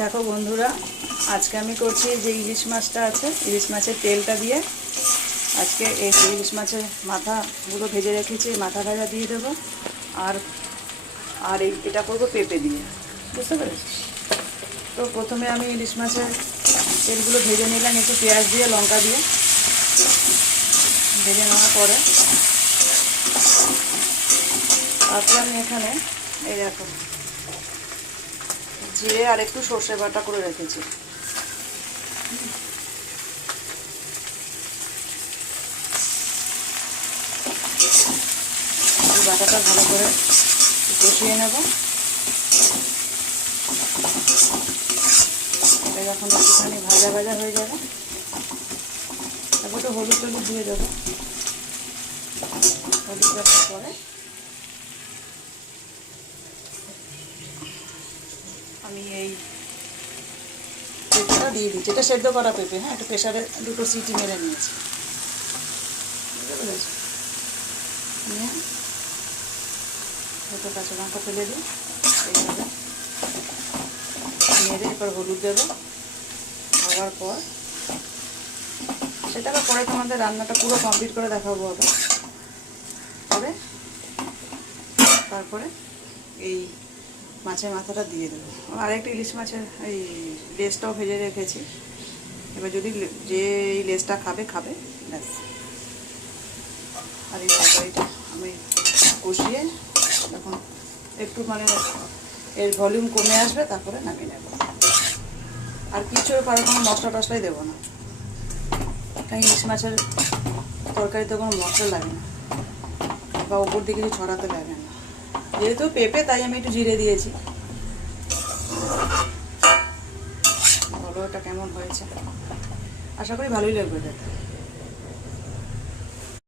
দেখো বন্ধুরা, আজকে আমি করছি যে ইলিশ মাছটা আছে, ইলিশ মাছের তেলটা দিয়ে আজকে এই ইলিশ মাছের মাথাগুলো ভেজে রেখেছি, মাথা ভাজা দিয়ে দেবো। আর আর এটা করবো পেঁপে দিয়ে, বুঝতে পেরেছি? তো প্রথমে আমি ইলিশ মাছের তেলগুলো ভেজে নিলাম একটু পেঁয়াজ দিয়ে, লঙ্কা দিয়ে। ভেজে নেওয়ার পরে তারপরে আমি এখানে এই দেখো জিরে আর একটু সর্ষে বাটা করে রেখেছি। এই বাটাটা ভালো করে কষিয়ে নেব। এটা যখন একটুখানি ভাজা ভাজা হয়ে যাবে, তারপর তো হলুদ টলুদ দিয়ে দেবো। হলুদ দেওয়ার পরে আমি এই পেঁপেটা দিয়ে দিচ্ছি। এটা সেদ্ধ করা পেঁপে, হ্যাঁ, একটু প্রেশারে দুটো সিটি মেরে নিয়েছি, বুঝতে পেরেছি? নিয়ে দুটো কাঁচা লঙ্কা ফেলে দিই, এইভাবে নেড়ে এরপর হলুদ দেবো। হওয়ার পর সেটা পরে তোমাদের রান্নাটা পুরো কমপ্লিট করে দেখাবো আবার। পরে তারপরে এই মাছের মাথাটা দিয়ে দেবো। আরেকটা ইলিশ মাছের এই লেজটাও ভেজে রেখেছি। এবার যদি যে এই লেজটা খাবে ব্যাস। আর এই তরকারিটা আমি কষিয়ে যখন একটু এর ভলিউম কমে আসবে তারপরে নামিয়ে নেব। আর কিছু পরে কোনো মশলা টশলাই দেবো না, কারণ ইলিশ মাছের তরকারিতে কোনো মশলা লাগে না বা ওপর দিয়ে কিছু ছড়াতে লাগে না। যেহেতু পেঁপে তাই আমি একটু জিরে দিয়েছি। বলো এটা কেমন হয়েছে? আশা করি ভালোই লাগবে খেতে।